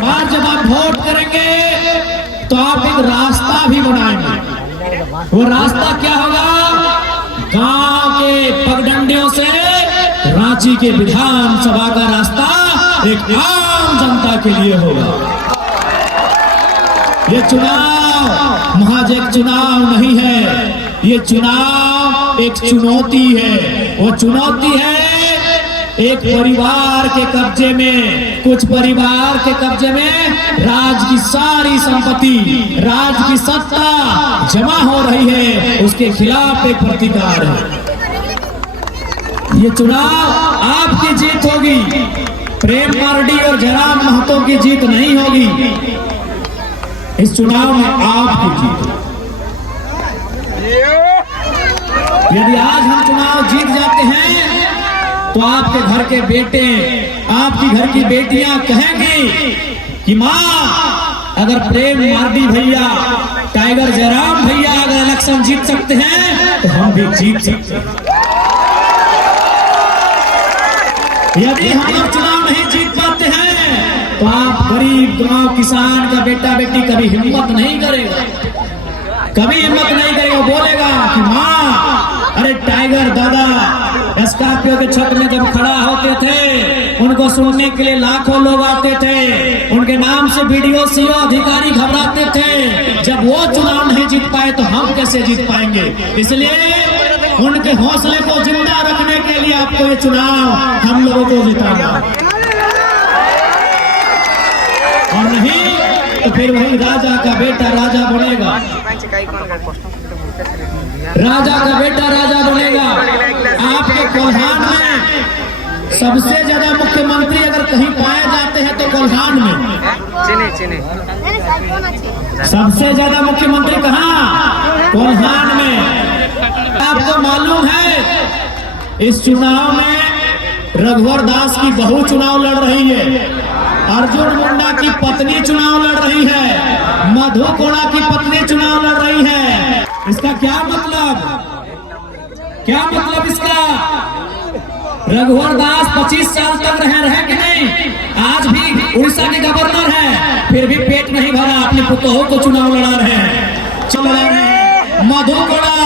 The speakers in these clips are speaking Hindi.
बार जब आप वोट करेंगे तो आप एक रास्ता भी बनाएंगे। वो रास्ता क्या होगा? गांव के पगडंडियों से रांची के विधानसभा का रास्ता एक आम जनता के लिए होगा। ये चुनाव महज एक चुनाव नहीं है, ये चुनाव एक चुनौती है। वो चुनौती है एक परिवार के कब्जे में, कुछ परिवार के कब्जे में राज की सारी संपत्ति, राज की सत्ता जमा हो रही है, उसके खिलाफ एक प्रतिकार है। ये चुनाव आपकी जीत होगी, प्रेम मार्डी और जयराम महतो की जीत नहीं होगी। इस चुनाव में आपकी जीत है। यदि आज हम चुनाव जीत जाते हैं तो आपके घर के बेटे, आपकी घर की बेटियां कहेंगी कि माँ, अगर प्रेम मार्डी भैया, टाइगर जयराम भैया अगर इलेक्शन जीत सकते हैं तो हम भी जीत सकते हैं। यदि हम लोग चुनाव नहीं जीत पाते हैं तो आप गरीब गांव किसान का बेटा बेटी कभी हिम्मत नहीं करेगा, कभी हिम्मत नहीं करेगा। बोलेगा कि माँ, अरे टाइगर दादा स्कॉर्पियो के छत में जब खड़ा होते थे, उनको सुनने के लिए लाखों लोग आते थे, उनके नाम से वीडियो सीओ अधिकारी घबराते थे। जब वो चुनाव नहीं जीत पाए तो हम कैसे जीत पाएंगे? इसलिए उनके हौसले को जिंदा रखने के लिए आपको ये चुनाव हम लोगों को जिताना, और नहीं तो फिर वही राजा का बेटा राजा बनेगा, राजा का बेटा राजा बनेगा। आपके कोल्हान में सबसे ज्यादा मुख्यमंत्री अगर कहीं पाए जाते हैं तो कोल्हान में। सबसे ज्यादा मुख्यमंत्री कहाँ? कोल्हान में। आपको मालूम है इस चुनाव में रघुवर दास की बहू चुनाव लड़ रही है, अर्जुन मुंडा की पत्नी चुनाव लड़ रही है, मधु कोड़ा की पत्नी चुनाव लड़ रही है। इसका क्या मतलब? क्या मतलब इसका? रघुवर दास 25 साल तक रहे कि नहीं? आज भी उड़ीसा के गवर्नर है, फिर भी पेट नहीं भरा, अपने पुतों को चुनाव लड़ा रहे हैं, चल रहे हैं। मधु कोड़ा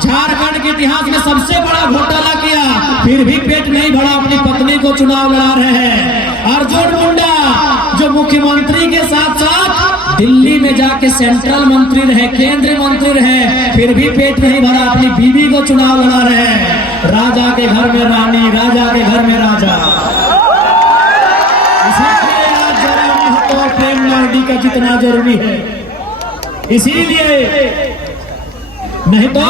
झारखंड के इतिहास में सबसे बड़ा घोटाला किया, फिर भी पेट नहीं भरा, अपनी पत्नी को चुनाव लड़ा रहे हैं। अर्जुन मुंडा जो मुख्यमंत्री के साथ साथ दिल्ली में जाके सेंट्रल मंत्री रहे, केंद्रीय मंत्री रहे, फिर भी पेट नहीं भरा, अपनी बीवी को चुनाव लड़ा रहे हैं। राजा के घर में रानी, राजा के घर में राजा। इसीलिए आज जयराम महतो और प्रेम मार्डी का जितना जरूरी है, इसीलिए नहीं तो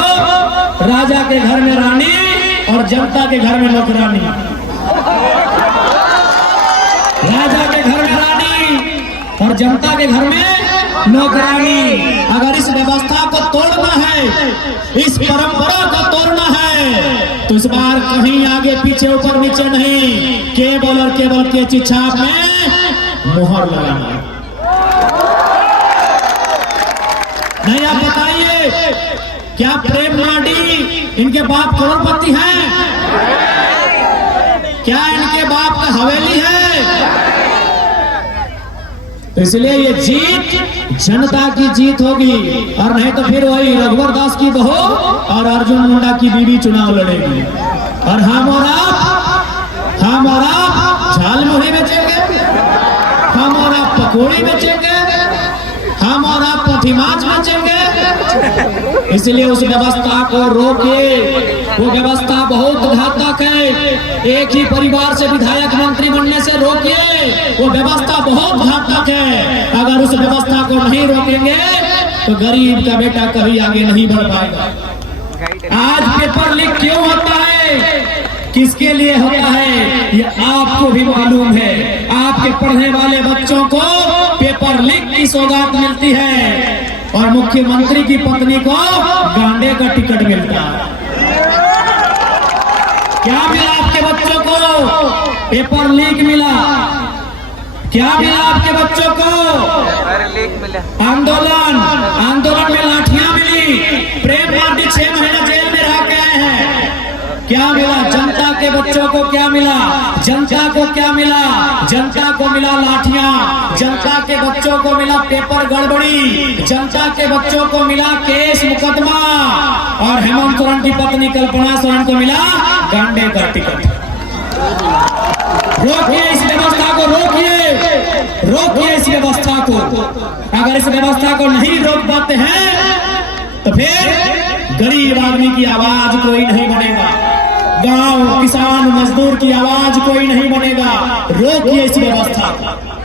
राजा के घर में रानी और जनता के घर में नौकरानी। राजा के घर में रानी और जनता के घर में नौकरानी। अगर इस व्यवस्था को तोड़ना है, इस परंपरा को तोड़ना है, तो इस बार कहीं आगे पीछे ऊपर नीचे नहीं, केवल और केवल के छाप में मोहर लगाना। नहीं, आप बताइए, क्या प्रेम मार्डी इनके बाप करोड़पति हैं? क्या इनके बाप का हवेली है? तो इसलिए ये जीत जनता की जीत होगी, और नहीं तो फिर वही रघुवर दास की बहू और अर्जुन मुंडा की बीवी चुनाव लड़ेगी, और हम और आप झालमुड़ी बेचेंगे, हम और आप पकौड़ी बेचेंगे, हम और आप पथिमाच बेचेंगे। इसलिए उस व्यवस्था को रोकिए, वो व्यवस्था बहुत घातक है। एक ही परिवार से विधायक मंत्री बनने से रोकिए, वो व्यवस्था बहुत घातक है। अगर उस व्यवस्था को नहीं रोकेंगे तो गरीब का बेटा कभी आगे नहीं बढ़ पाएगा। आज पेपर लीक क्यों होता है, किसके लिए होता है, ये आपको भी मालूम है। आपके पढ़ने वाले बच्चों को पेपर लीक की सौगात मिलती है, और मुख्यमंत्री की पत्नी को गांडे का टिकट मिलता है। क्या मिला आपके बच्चों को? पेपर लीक मिला। क्या मिला आपके बच्चों को? आंदोलन में लाठियां मिली। प्रेम मार्डी 6 महीना जेल में रह गए हैं। क्या मिला? जनता के बच्चों को क्या मिला, जनता को क्या मिला? जनता को मिला लाठियां, जनता के बच्चों को मिला पेपर गड़बड़ी, जनता के बच्चों को मिला केस मुकदमा, और हेमंत सोरेन की पत्नी कल्पना सोरेन को मिला गांडे का टिकट। रोकिए इस व्यवस्था को, रोकिए इस व्यवस्था को। अगर इस व्यवस्था को नहीं रोक पाते हैं तो फिर गरीब आदमी की आवाज कोई नहीं बनेगा, गांव किसान मजदूर की आवाज कोई नहीं बनेगा। रोकिए इस व्यवस्था को।